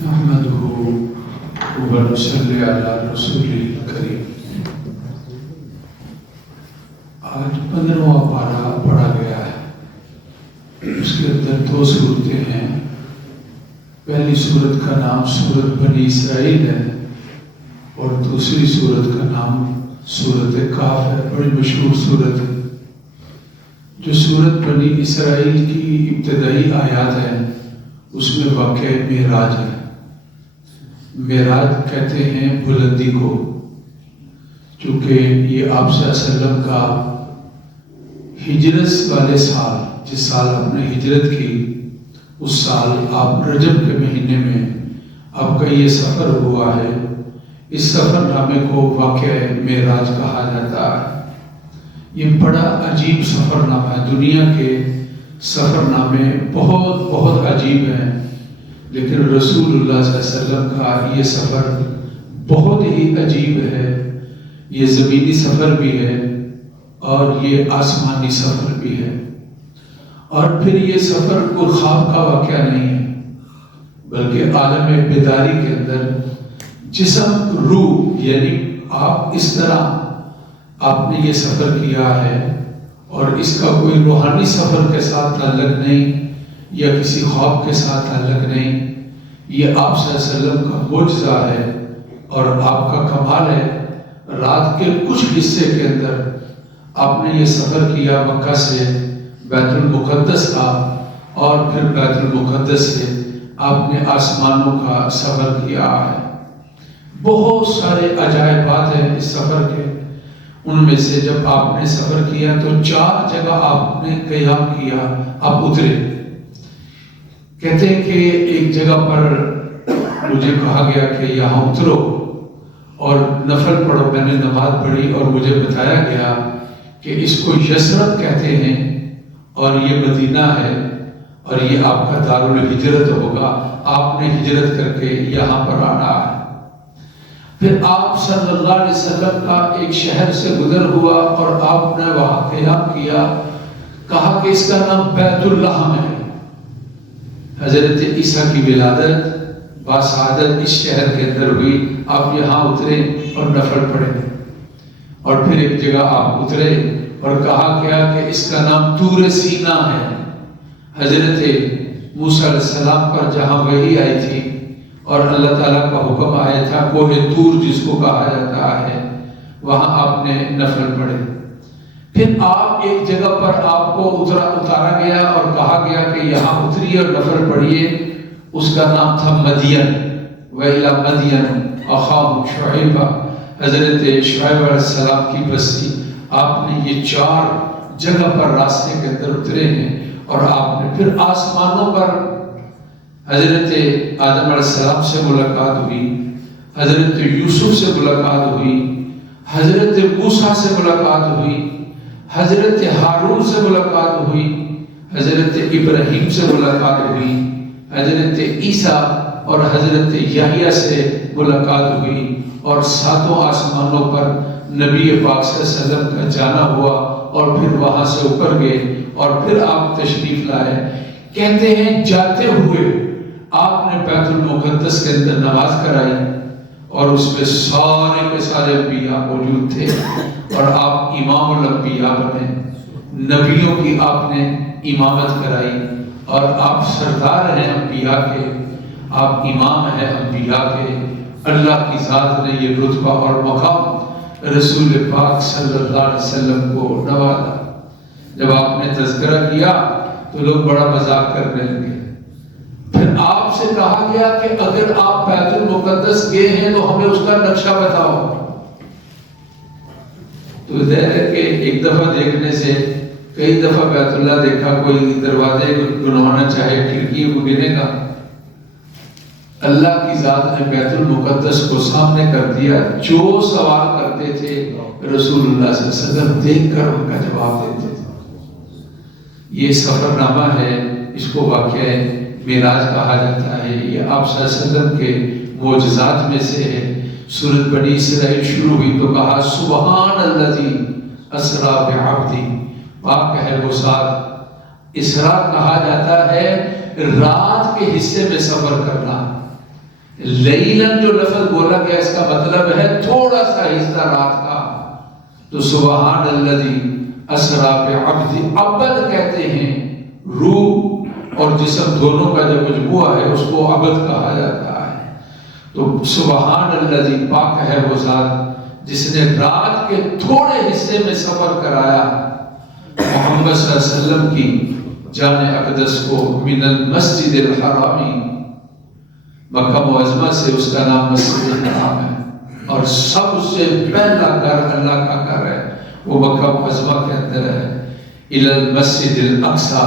نحمده ونصلی علی رسول کریم۔ آج 15واں پارہ پڑھا گیا ہے، اس کے اندر 2 صورتیں ہیں۔ پہلی صورت کا نام سورت بنی اسرائیل ہے اور دوسری صورت کا نام سورت کاف ہے، بڑی مشہور صورت ہے۔ جو سورت بنی اسرائیل کی ابتدائی آیات ہیں اس میں واقع معراج ہے۔ معراج کہتے ہیں بلندی کو، چونکہ یہ آپ صلی اللہ علیہ وسلم کا ہجرت والے سال، جس سال آپ نے ہجرت کی اس سال آپ رجب کے مہینے میں آپ کا یہ سفر ہوا ہے۔ اس سفر نامے کو واقع معراج کہا جاتا ہے۔ یہ بڑا عجیب سفر نامہ ہے۔ دنیا کے سفر نامے بہت عجیب ہیں، لیکن رسول اللہ صلی اللہ علیہ وسلم کا یہ سفر بہت ہی عجیب ہے۔ یہ زمینی سفر بھی ہے اور یہ آسمانی سفر بھی ہے، اور پھر یہ سفر کوئی خواب کا واقعہ نہیں ہے، بلکہ عالم بیداری کے اندر جسم روح، یعنی آپ اس طرح آپ نے یہ سفر کیا ہے، اور اس کا کوئی روحانی سفر کے ساتھ تعلق نہیں یا کسی خواب کے ساتھ تعلق نہیں۔ یہ آپ صلی اللہ علیہ وسلم کا معجزہ ہے اور آپ کا کمال ہے۔ رات کے کچھ حصے کے اندر آپ نے یہ سفر کیا مکہ سے بیت المقدس کا، اور پھر بیت المقدس سے آپ نے آسمانوں کا سفر کیا ہے۔ بہت سارے عجائبات ہیں اس سفر کے۔ ان میں سے جب آپ نے سفر کیا تو 4 جگہ آپ نے قیام کیا، آپ اترے۔ کہتے ہیں کہ ایک جگہ پر مجھے کہا گیا کہ یہاں اترو اور نفل پڑھو۔ میں نے نماز پڑھی اور مجھے بتایا گیا کہ اس کو یثرب کہتے ہیں اور یہ مدینہ ہے اور یہ آپ کا دارالہجرت ہوگا۔ آپ نے ہجرت کر کے یہاں پر آنا ہے۔ پھر آپ صلی اللہ علیہ وسلم کا ایک شہر سے گزر ہوا اور آپ نے وہاں قیام کیا۔ کہا کہ اس کا نام بیت اللحم ہے۔ حضرت عیسیٰ کی ولادت باسعادت اس شہر کے اندر ہوئی۔ آپ یہاں اترے اور نفل پڑھے، اور پھر ایک جگہ آپ اترے اور کہا گیا کہ اس کا نام طور سینا ہے۔ حضرت موسیٰ علیہ السلام پر جہاں وحی آئی تھی اور اللہ تعالیٰ کا حکم آیا تھا، کوہ طور جس کو کہا جاتا ہے، وہاں آپ نے نفل پڑھے۔ پھر آپ ایک جگہ پر آپ کو اتارا گیا اور کہا گیا کہ یہاں اتریے اور نفل پڑھیے۔ اس کا نام تھا مدین۔ وَإِلَى مَدْيَنَ أَخَاهُمْ شُعَيْبًا، حضرت شعیب علیہ السلام کی بستی۔ آپ نے یہ 4 جگہ پر راستے کے اندر اترے ہیں، اور آپ نے پھر آسمانوں پر حضرت آدم علیہ السلام سے ملاقات ہوئی، حضرت یوسف سے ملاقات ہوئی، حضرت موسیٰ سے ملاقات ہوئی، حضرت ہارون سے ملاقات ہوئی، حضرت ابراہیم سے ملاقات ہوئی، حضرت عیسیٰ اور حضرت یحییٰ سے ملاقات ہوئی، اور 7 آسمانوں پر نبی پاک صلی اللہ علیہ وسلم کا جانا ہوا، اور پھر وہاں سے اوپر گئے اور پھر آپ تشریف لائے۔ کہتے ہیں جاتے ہوئے آپ نے بیت المقدس کے اندر نماز کرائی، اور اس میں سارے کے سارے انبیاء موجود تھے، اور آپ امام الانبیاء بنے۔ نبیوں کی آپ نے امامت کرائی، اور آپ سردار ہیں انبیاء کے، آپ امام ہیں انبیاء کے۔ اللہ کی ذات نے یہ رتبہ اور مقام رسول پاک صلی اللہ علیہ وسلم کو نوازا۔ جب آپ نے تذکرہ کیا تو لوگ بڑا مذاق کرنے لگے۔ پھر آپ سے کہا گیا کہ اگر آپ بیت المقدس گئے ہیں تو ہمیں اس کا نقشہ بتاؤ۔ تو ظاہر ہے کہ ایک دفعہ دیکھنے سے کئی دفعہ بیت اللہ دیکھا، کوئی دروازے گنوانا چاہے کھڑکی کو گنے گا۔ اللہ کی ذات نے بیت المقدس کو سامنے کر دیا۔ جو سوال کرتے تھے رسول اللہ صلی اللہ علیہ وسلم دیکھ کر ان کا جواب دیتے تھے۔ یہ سفر نامہ ہے، اس کو واقعہ معراج کہا جاتا ہے۔ یہ آپ صلی اللہ علیہ وسلم کے معجزات میں سے ہے۔ سورۃ بنی اسرائیل شروع ہوئی تو کہا سبحان الذی اسریٰ بعبدہ، پاک ہے وہ ذات۔ اسراء کہا جاتا ہے رات کے حصے میں سفر کرنا۔ لیلن جو لفظ بولا گیا اس کا مطلب ہے تھوڑا سا حصہ رات کا. تو سبحان الذی اسریٰ بعبدہ، عبد کہتے ہیں روح اور جسم دونوں کا جو مجموعہ ہے اس کو عبد کہا جاتا ہے. تو سبحان الذی، پاک ہے وہ ذات جس نے رات کے تھوڑے حصے میں سفر کرایا محمد صلی اللہ علیہ وسلم کی جان اقدس کو من المسجد الحرامی، مکہ معظمہ سے اس کا نام مسجد الحرام ہے اور سب سے پہلا گھر اللہ کا گھر ہے وہ مکہ معظمہ کے اندر ہے، الی المسجد الاقصی،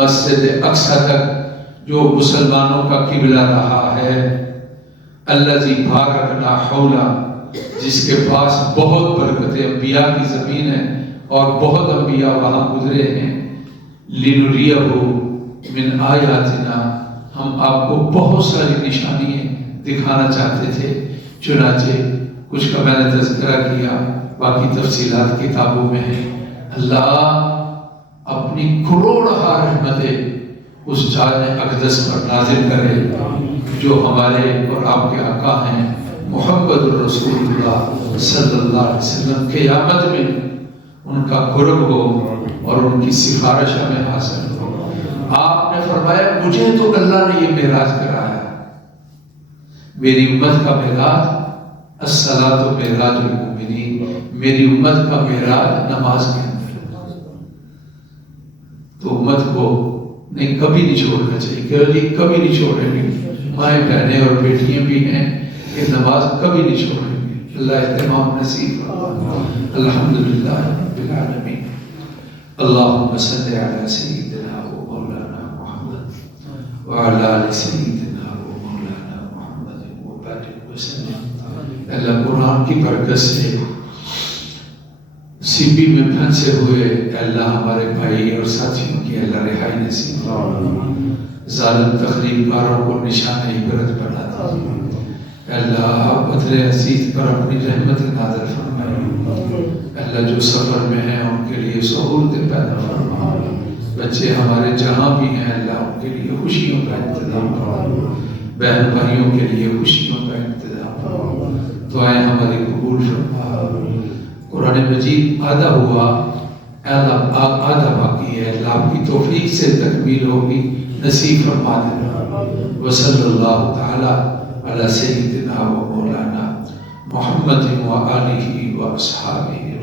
مسجد اقصی تک جو مسلمانوں کا قبلہ رہا ہے، الذی بارکنا حولہ، جس کے پاس بہت برکتیں، انبیاء کی زمین ہے اور بہت انبیاء وہاں گزرے ہیں. لنریہ من آیاتنا، ہم آپ کو بہت ساری نشانیاں دکھانا چاہتے تھے، چنانچہ کچھ کا میں نے تذکرہ کیا، باقی تفصیلات کتابوں میں ہیں. اللہ اپنی کروڑہا رحمتیں اس جان اقدس پر نازل کرے جو ہمارے اور آپ کے آقا ہیں محمد الرسول اللہ صلی اللہ علیہ وسلم. قیامت میں ان کا قرب ہو اور ان کی سفارش ہمیں حاصل ہو. آپ نے فرمایا مجھے تو اللہ نے یہ معراج کرایا، میری امت کا معراج الصلاۃ معراج المؤمنین، میری امت کا معراج نماز کے اندر. تو امت کو نہیں کبھی نہیں چھوڑنا چاہیے، کبھی نہیں چھوڑیں گے. مائیں بہنیں اور بیٹیاں بھی ہیں کہ نماز کبھی نہیں چھوڑیں گے. اللہ اہتمام نصیب فرمائے. الحمدللہ رب العالمین. اللہم صلی علی سیدنا و مولانا محمد وعلی آل سیدنا و مولانا محمد وبارک وسلم. اللہ قرآن کی برکت سے سی پی میں پھنسے ہوئے اللہ ہمارے بھائی اور ساتھیوں کی اللہ رہائی نصیب فرمائے. ظالم تخریب کاروں کو نشان عبرت بنا دے. اللہ آپ بدر عزیز پر اپنی رحمت نازل فرمائے. اللہ جو سفر میں ہیں ان کے لیے سہولتیں پیدا فرمائے. بچے ہمارے جہاں بھی ہیں اللہ ان کے لیے خوشیوں کا انتظام فرمائے. بہن بھائیوں کے لیے خوشیوں کا انتظام فرمائے. دعائیں ہماری قبول فرمائے. قرآن مجید آدھا ہوا، آدھا باقی ہے، اللہ آپ کی توفیق سے تکمیل ہوگی، نصیب فرما دینا. وصلی اللہ تعالی علی سیدنا و مولانا محمد و آلہ و اصحابہ.